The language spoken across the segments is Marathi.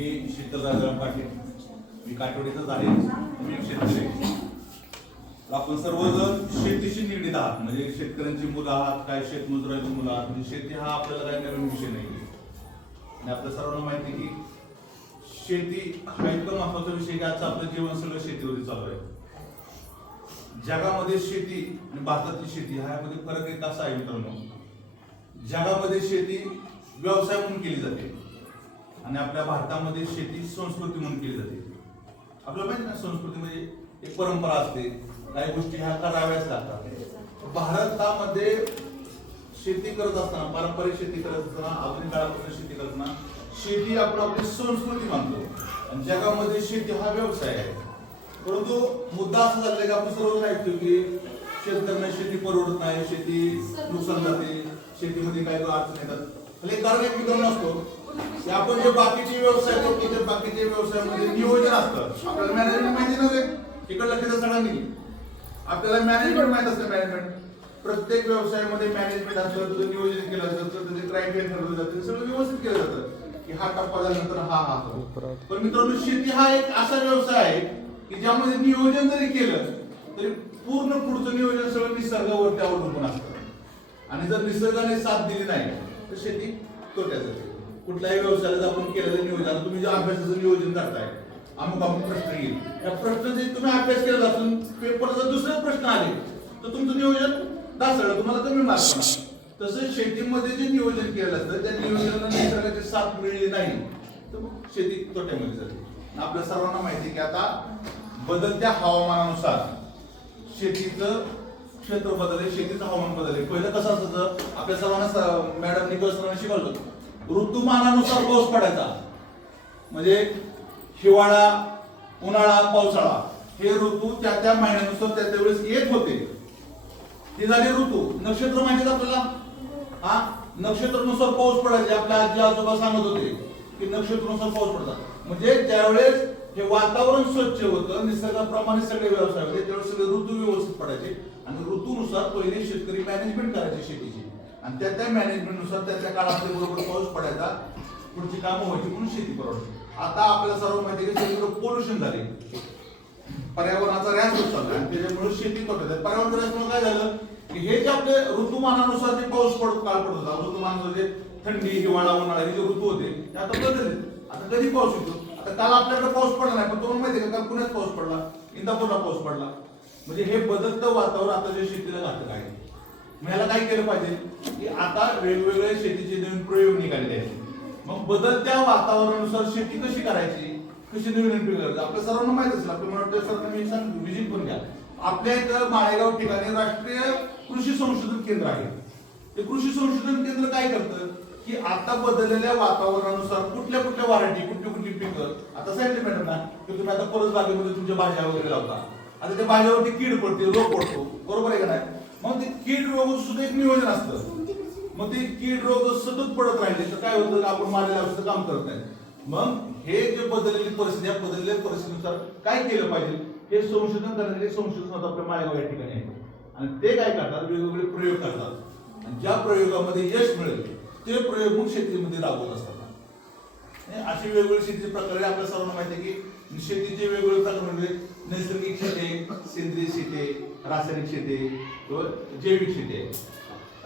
मी शीतल राजाराम पाटील मी काटवडीचाच आहे. मी एक शेतकरी आपण सर्वजण शेतीशी निगडीत आहात. म्हणजे शेतकऱ्यांची मुलं आहात काय शेतमजुरांची मुलं आहात. म्हणजे शेती हा आपल्याला काही नवीन विषय नाही. आणि आपल्या सर्वांना माहिती आहे की शेती हा इतका महत्त्वाचा विषय की आजचं आपलं जीवन सगळं शेतीवरती चालू आहे. जगामध्ये शेती आणि भारतातली शेती ह्यामध्ये फरक एक असा आहे मित्रांनो. जगामध्ये शेती व्यवसाय म्हणून केली जाते. आणि आपल्या भारतामध्ये शेती संस्कृती म्हणून केली जाते. आपल्याला माहिती ना संस्कृती म्हणजे एक परंपरा असते. काही गोष्टी ह्या कराव्याच लागतात. भारतामध्ये शेती करत असताना पारंपरिक शेती करत असताना आधुनिक काळापासून शेती करताना शेती आपण आपली संस्कृती मानतो. आणि जगामध्ये शेती हा व्यवसाय आहे. परंतु मुद्दा असा झालेला की आपण सर्व ऐकतो की शेतकऱ्यांना शेती परवडत नाही शेती नुकसान जाते शेतीमध्ये काही अडचण येतात. एक कारण एक मित्रांनो असतो. आपण जे बाकीचे व्यवसाय करतो ते बाकीचे व्यवसायामध्ये नियोजन असतं. आपल्याला मॅनेजमेंट माहिती नव्हते इकडे तिथं सगळ्यांनी आपल्याला मॅनेजमेंट माहीत असतं मॅनेजमेंट प्रत्येक व्यवसायामध्ये मॅनेजमेंट असतं तुझं नियोजन केलं जातं त्याचे क्रायटेरिया ठरवलं जातं सगळं व्यवस्थित केलं जातं. की हा टप्पा झाल्यानंतर हा हा पण मित्रांनो शेती हा एक असा व्यवसाय आहे की ज्यामध्ये नियोजन जरी केलं तरी पूर्ण पुढचं नियोजन सगळं निसर्गावरती अवलंबून असतं. आणि जर निसर्गाने साथ दिली नाही तर शेती तोट्याचं जाते. कुठल्याही व्यवसायाला आपण केलेलं नियोजन तुम्ही जे अभ्यासाचं नियोजन करताय अमुक अमुक प्रश्न येईल. त्या प्रश्नाचे तुम्ही अभ्यास केला असून पेपर जर दुसरे प्रश्न आले तर तुमचं नियोजन ढासळलं तुम्हाला कमी मार्क तसं शेतीमध्ये जे नियोजन केलं असतं त्या नियोजनाला निसर्गाची साथ मिळली नाही तर मग शेती तोट्यामध्ये जाते. आपल्या सर्वांना माहिती आहे की आता बदलत्या हवामानानुसार शेतीचं क्षेत्र बदलले शेतीचं हवामान बदलले. पहिलं कसं असायचं आपल्या सर्वांना मॅडम निकोल सरांना शिकवलं ऋतुमानानुसार पाऊस पडायचा. म्हणजे हिवाळा उन्हाळा पावसाळा हे ऋतू त्या त्या महिन्यानुसार त्या त्यावेळेस येत होते. ती झाले ऋतू. नक्षत्र माहिती आपल्याला? हा? नक्षत्रानुसार पाऊस पडायचे. आपल्या आजी आजोबा सांगत होते की नक्षत्रानुसार पाऊस पडतात. म्हणजे त्यावेळेस हे वातावरण स्वच्छ होतं निसर्गाप्रमाणे सगळे व्यवसाय होते त्यावेळेस सगळे ऋतू व्यवस्थित पडायचे. आणि ऋतूनुसार पहिले शेतकरी मॅनेजमेंट करायचे शेतीची. आणि त्या त्या मॅनेजमेंटनुसार त्या त्या काळामध्ये बरोबर पाऊस पडायचा. पुढची कामं व्हायची म्हणून शेती परवडते आता आपल्याला सर्व माहिती की सगळीकडे पोल्युशन झाले. पर्यावरणाचा रॅस होत चालला आणि त्याच्यामुळे शेती तोट्यात आहे पर्यावरण रॅसमुळे काय झालं? की हे जे आपले ऋतुमानानुसार जे पाऊस पडत काळ पडत होता ऋतुमानानुसार जे थंडी हिवाळा उन्हाळा हे जे ऋतू होते ते आता बदलले आता कधी पाऊस येतो? आता काल आपल्याकडे पाऊस पडला नाही पण तुम्हाला माहिती का काल पुण्यात पाऊस पडला इंदापूरला पाऊस पडला. म्हणजे हे बदलतं वातावरण आता जे शेतीला घातक आहे. मग याला काय केलं पाहिजे? की आता वेगवेगळे शेतीचे नवीन प्रयोग निघालेले आहेत. मग बदलत्या वातावरणानुसार शेती कशी करायची? कशी नवीन नवीन प्रयोग करायचे? आपल्या सर्वांना माहीत असेल. आपल्या मराठी सरांना मी सांग व्हिजिट पण घ्या. आपल्या इथं माळेगाव ठिकाणी राष्ट्रीय कृषी संशोधन केंद्र आहे. ते कृषी संशोधन केंद्र काय करतं? की आता बदललेल्या वातावरणानुसार कुठल्या कुठल्या व्हरायटी कुठली कुठली पिकं? आता सांगितलं मॅडम ना की तुम्ही आता परत बागेमध्ये तुमच्या भाज्या वगैरे लावता. आता त्या भाज्यावरती कीड पडते रोग पडतो. बरोबर आहे का नाही? कीड रोग सुद्धा एक नियोजन असतं. मग ते कीड रोग सतत पडत राहिले तर काय होतं? आपण मारलेल्या औषध काम करत नाही. मग हे जे बदललेली परिस्थिती या बदललेल्या परिस्थितीनुसार काय केलं पाहिजे? हे संशोधन करणारे संशोधन होतं आपल्या माळेगाव या ठिकाणी आहे. आणि ते काय करतात? वेगवेगळे प्रयोग करतात. आणि ज्या प्रयोगामध्ये यश मिळेल ते प्रयोग मग शेतीमध्ये राबवत असतात. असे वेगवेगळे शेतीचे प्रकार आपल्या सर्वांना माहिती आहे की शेतीचे वेगवेगळे प्रकार म्हणजे नैसर्गिक शेती सेंद्रिय शेती रासायनिक शेती किंवा जैविक शेती आहे.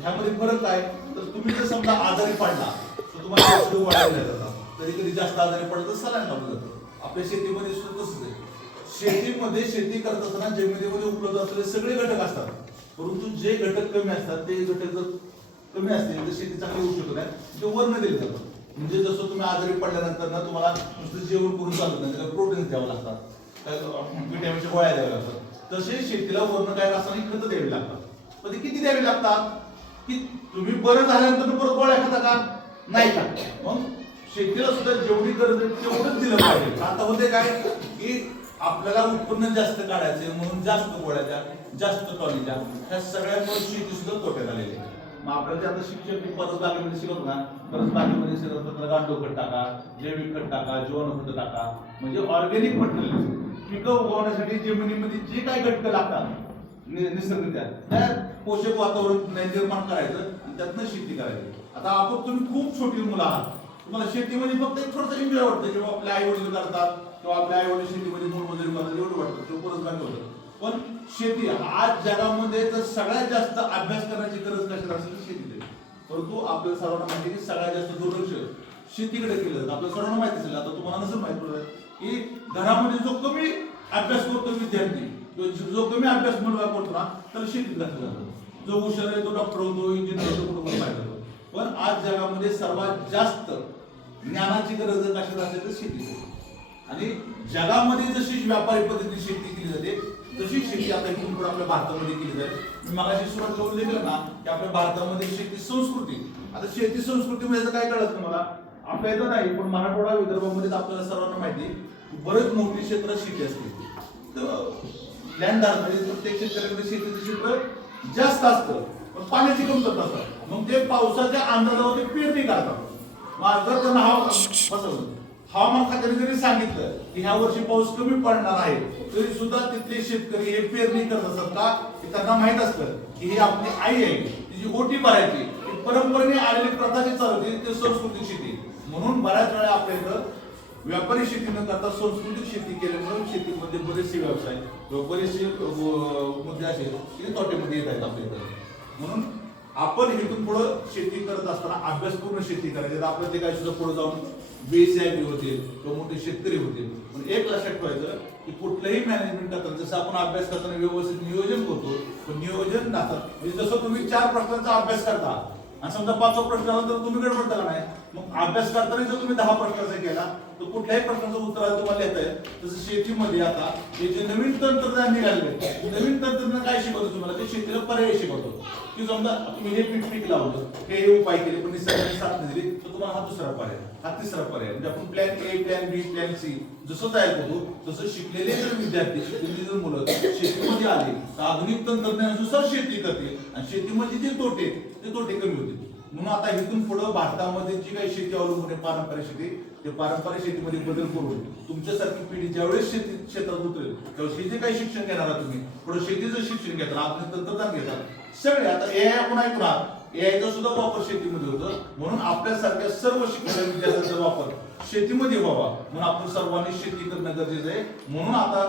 ह्यामध्ये फरक काय? तर तुम्ही जर समजा आजारी पडला तर तुम्हाला औषधं वाढवल्या जातात कधी कधी जास्त आजारी पडलं तर सलाईन लावलं जातं. आपल्या शेतीमध्ये सुद्धा तसंच आहे. शेतीमध्ये शेती करत असताना जमिनीमध्ये उपलब्ध असलेले सगळे घटक असतात. परंतु जे घटक कमी असतात ते घटक जर कमी असतील तर शेती चांगली होऊ शकत नाही. ते वर्ण दिले जातं म्हणजे जसं तुम्ही आजारी पडल्यानंतर ना तुम्हाला नुसतं जेवण करून चालत नाही त्याला प्रोटीन्स द्यावं लागतात. काय विटॅमिनच्या गोळ्या द्याव्या लागतात. तसे शेतीला वरण काय रासायनिक खतं द्यावी लागतात. पण ते किती द्यावी लागतात? की तुम्ही बरं झाल्यानंतर तुम्ही परत गोळ्या खाता का? नाही का मग शेतीला सुद्धा जेवढी गरज आहे तेवढंच दिलं पाहिजे. आता होते काय? की आपल्याला उत्पन्न जास्त काढायचे म्हणून जास्त गोळ्याच्या जास्त टॉलीच्या ह्या सगळ्यामुळे शेती सुद्धा तोट्यात आलेली आहे मग आपल्याला आता शिक्षक पदक परत शिकवतो ना परत बाकीमध्ये शिकवतो तर गांडो खत टाका जैविक खत टाका जीवाणू खत टाका. म्हणजे ऑर्गॅनिक मटेरियल पिकं उगवण्यासाठी जमिनीमध्ये जे काही घटक लागतात निसर्गरित्या त्या पोषक वातावरण निर्माण करायचं आणि त्यातनं शेती करायची. आता आपण तुम्ही खूप छोटी मुलं आहात. तुम्हाला शेतीमध्ये फक्त एक थोडंसं एन्जॉय वाटतं किंवा आपले आई वडील करतात किंवा आपल्या आई वडील शेतीमध्ये मोलमजुरी करतात एवढं वाटतं किंवा परत होतं पण शेती आज जगामध्ये तर सगळ्यात जास्त अभ्यास करण्याची गरज कशाला असेल तर शेतीत परंतु आपल्याला सर्वांना माहिती की सगळ्यात जास्त दुर्लक्ष शेतीकडे केलं जातं. आपल्याला सर्वांना माहिती असेल आता तुम्हाला नसेल माहिती पडत की घरामध्ये जो कमी अभ्यास करतो विद्यार्थी जो- कमी अभ्यास मुलगा करतो ना तर शेतीत घातला जातो. जो हुशार आहे तो डॉक्टर होतो इंजिनियर होतो कुठं माहिती होतो पण आज जगामध्ये सर्वात जास्त ज्ञानाची गरज कशात असेल तर शेती आणि जगामध्ये जशी व्यापारी पद्धतीने शेती केली जाते तशी शेती आता इथून पुढे आपल्या भारतामध्ये केली जाते मी मगाशी सुरुवात उल्लेख केला ना की आपल्या भारतामध्ये शेती संस्कृती. आता शेती संस्कृती म्हणजे काय कळत तुम्हाला? आपल्या इथं नाही पण मराठवाडा विदर्भामध्ये आपल्याला सर्वांना माहिती बरेच मोठी क्षेत्र शेती असते. लँडदार म्हणजे प्रत्येक शेतकऱ्याकडे शेतीचं क्षेत्र जास्त असतं पण पाण्याची कमतरता असतात मग ते पावसाच्या अंदाजावर ते पेरणी करतात. मग जर त्यांना हवा बसवलं. हवामान खात्याने जरी सांगितलं की ह्या वर्षी पाऊस कमी पडणार आहे तरी सुद्धा तिथले शेतकरी हे पेरणी करत असतात का? की त्यांना माहीत असतं की ही आपली आई आहे तिची ओटी भरायची परंपरेने आलेली प्रथाची चालवते ते संस्कृती शेती. म्हणून बऱ्याच वेळा आपल्या इथं व्यापारी शेती न करता संस्कृतिक शेती केल्यामुळे शेतीमध्ये बरेचसे व्यवसाय बरेचसे मुद्दे असे तोटेमध्ये ते येत आहेत आपल्या इथं. म्हणून आपण इथून पुढं शेती करत असताना अभ्यासपूर्ण शेती करायची. तर आपलं ते काय सुद्धा पुढे जाऊन बेसीआयबी होतील किंवा मोठे शेतकरी होतील. पण एक लक्षात ठेवायचं की कुठलंही मॅनेजमेंट करताना जसं आपण अभ्यास करताना व्यवस्थित नियोजन करतो पण नियोजन नसतात म्हणजे जसं तुम्ही चार प्रश्नांचा अभ्यास करता आणि समजा पाचवा प्रश्न आला तर तुम्ही गडबड करा नाही. मग अभ्यास करताना जर तुम्ही दहा प्रश्नाचा केला तर कुठल्याही प्रश्नाचं उत्तर तुम्हाला येत आहे तसं शेतीमध्ये आता हे जे नवीन तंत्रज्ञान निघाले नवीन तंत्रज्ञान काय शिकवतो तुम्हाला? ते शेतीला पर्याय शिकवतो. की समजा तुम्ही हे पीक पीक लावलं हे हे उपाय केले पण निसर्गाने साथ नाही दिली तर तुम्हाला हा दुसरा पर्याय हा तिसरा पर्याय. म्हणजे आपण plan A plan B plan C जसं तयार करतो तसं शिकलेले जर विद्यार्थी शिकलेली जर मुलं शेतीमध्ये आले तर आधुनिक तंत्रज्ञानानुसार शेती करतील. आणि शेतीमध्ये जे तोटे ते तोटे कमी होते. म्हणून आता इथून पुढे भारतामध्ये जी काही शेती अवलंबून आहे पारंपरिक शेती ते पारंपरिक शेतीमध्ये बदल करून तुमच्यासारखी पिढी ज्यावेळेस शेती क्षेत्रात उतरेल त्यावेळेस हे जे काही शिक्षण घेणार तुम्ही पुढे शेतीचं शिक्षण घेताना आधुनिक तंत्रज्ञान घेतात सगळे आता ए आय आपण ऐकून आहात. एआयचा सुद्धा वापर शेतीमध्ये होतो. म्हणून आपल्यासारख्या सर्व शिक्षण विद्यार्थ्यांचा वापर शेतीमध्ये व्हावा. म्हणून आपण सर्वांनी शेती करणं गरजेचं आहे. म्हणून आता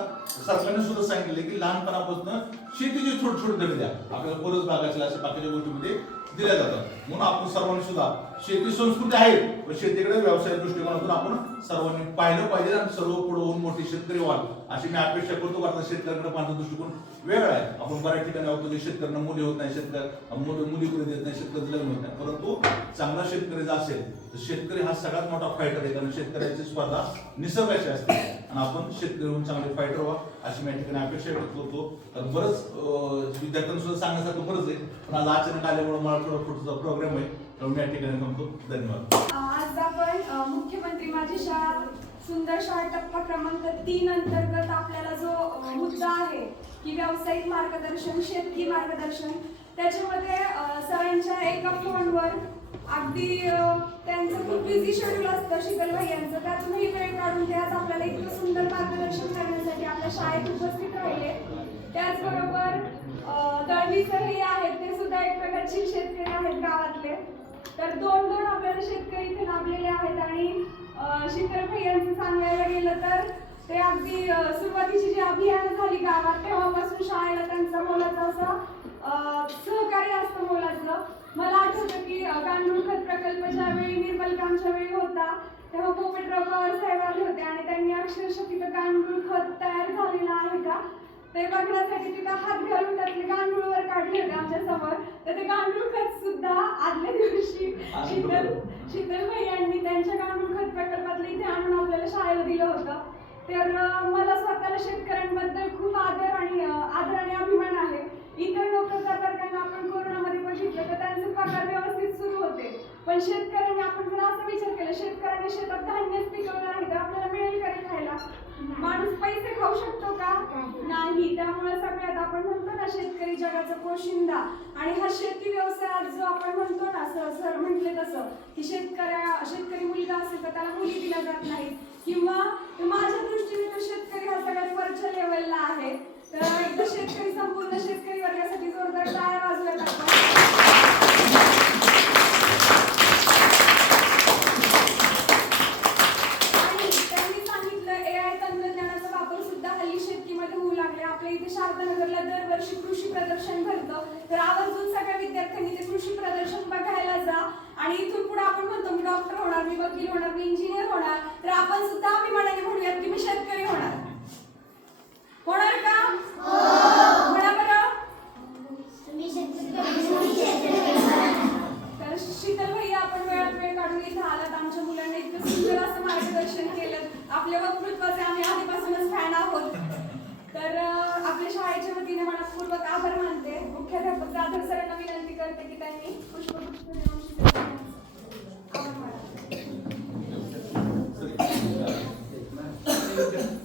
सरकारने सुद्धा सांगितलं की लहानपणापासून शेतीचे छोटे छोटे धडे द्या. आपल्याला परत बागायचे अशा बाकीच्या गोष्टीमध्ये दिल्या जातात. म्हणून आपण सर्वांनी सुद्धा शेती संस्कृती आहे पण शेतीकडे व्यवसाय दृष्टिकोनातून आपण सर्वांनी पाहिलं पाहिजे आणि सर्व पुढे होऊन मोठे शेतकरी व्हाल अशी मी अपेक्षा करतो. कारण शेतकऱ्याकडे पाहण्याचा दृष्टिकोन वेगळा आहे. आपण बऱ्याच ठिकाणी बघतो की म्हणजे शेतकऱ्यांना मुली होत नाही शेतकरी मुली मुली देत नाही शेतकरी लग्न होत नाही. परंतु चांगला शेतकरी जर असेल तर शेतकरी हा सगळ्यात मोठा फायटर आहे. कारण शेतकऱ्याची स्पर्धा निसर्गाशी असते. आणि आपण शेतकरी होऊन चांगले फायटर व्हा अशी मी या ठिकाणी अपेक्षा व्यक्त करतो. कारण बरंच विद्यार्थ्यांना सुद्धा सांगण्यासारखं बरंच आहे. पण आज अचानक आल्यामुळे मला थोडा पुढचा प्रोग्राम आहे. त्यामुळे मी या ठिकाणी थांबतो. धन्यवाद. आज आपण मुख्यमंत्री माझी शाळा सुंदर शाळा टप्पा क्रमांक तीन अंतर्गत आपल्याला जो मुद्दा आहे की व्यावसायिक मार्गदर्शन शेतकी मार्गदर्शन त्याच्यामध्ये सरांच्या एका फोनवर अगदी अ, बिझी शेड्यूल असतं. शीतल यांचं. त्यातूनही वेळ काढून ते आज आपल्याला इतकं सुंदर मार्गदर्शन करण्यासाठी आपल्या शाळेत उपस्थित राहिले. त्याचबरोबर दळवी सर हे आहेत. ते सुद्धा एक प्रकारचे शेतकरी आहेत गावातले. तर दोन दोन आपल्याला शेतकरी इथे लाभलेले आहेत आणि शीतल शीतल यांचं सांगायला गेलं तर ते अगदी सुरुवातीची जी अभियान झाली गावात तेव्हापासून शाळेला त्यांचा मोलाचा असा सहकार्य असतं मोलाचं. मला आठवतं की गांडूळ खत प्रकल्प ज्यावेळी निर्मलकांच्या वेळी होता तेव्हा पोपटराव पवार साहेब आले होते आणि त्यांनी अक्षरशः तिथं गांडूळ खत तयार झालेलं आहे का? ते बघण्यासाठी तिथं हात घालून त्यातले गांडूळ वर काढले होते आमच्यासमोर. तर ते गांडूळ खत सुद्धा आदल्या दिवशी शीतल शीतल यांनी त्यांच्या गांडूळ खत प्रकल्पातलं इथे आणून आपल्याला शाळेला दिलं होतं. तर मला स्वतःला शेतकऱ्यांबद्दल खूप आदर आणि आदर आणि अभिमान आहे. इतर लोक करतात त्यांना आपण कोरोनामध्ये बघितलं तर त्यांचे पगार व्यवस्थित सुरू होते. पण शेतकऱ्यांनी आपण जर असा विचार केला शेतकऱ्यांनी शेतात धान्यच पिकवलं आहे तर आपल्याला मिळेल का खायला? माणूस पैसे खाऊ शकतो का? नाही. त्यामुळे सगळ्यात आपण म्हणतो ना शेतकरी जगाचा पोशिंदा आणि हा शेती व्यवसाय आज जो आपण म्हणतो ना सर सर म्हटले तसं की शेतकऱ्या शेतकरी मुलगा असेल तर त्याला मुली दिल्या जात नाहीत. किंवा माझ्या दृष्टीने तो शेतकरी हा सगळ्यात वरच्या लेवलला आहे तर एकदा शेतकरी संपूर्ण शेतकरी वर्गासाठी जोरदार टाळ्या वाजवत आपण भारतनगरला दरवर्षी कृषी प्रदर्शन भरतं तर आवर्जून सगळ्या विद्यार्थ्यांनी ते कृषी प्रदर्शन बघायला जा आणि इथून पुढे आपण म्हणतो मी डॉक्टर होणार मी वकील होणार मी इंजिनियर होणार तर आपण सुद्धा अभिमानाने म्हणूयात की मी शेतकरी होणार. होणार का? म्हणा बरं. तर शीतल भैया आपण वेळात वेळ काढून इथं आलात. आमच्या मुलांना इतकं सुंदर असं मार्गदर्शन केलं. आपल्या वक्तृत्वाचे आम्ही आधीपासूनच फॅन आहोत. तर आपल्या शाळेच्या वतीने मनपूर्वक आभार मानते. मुख्याध्यापक जाधव सरांना विनंती करते की त्यांनी पुष्प you.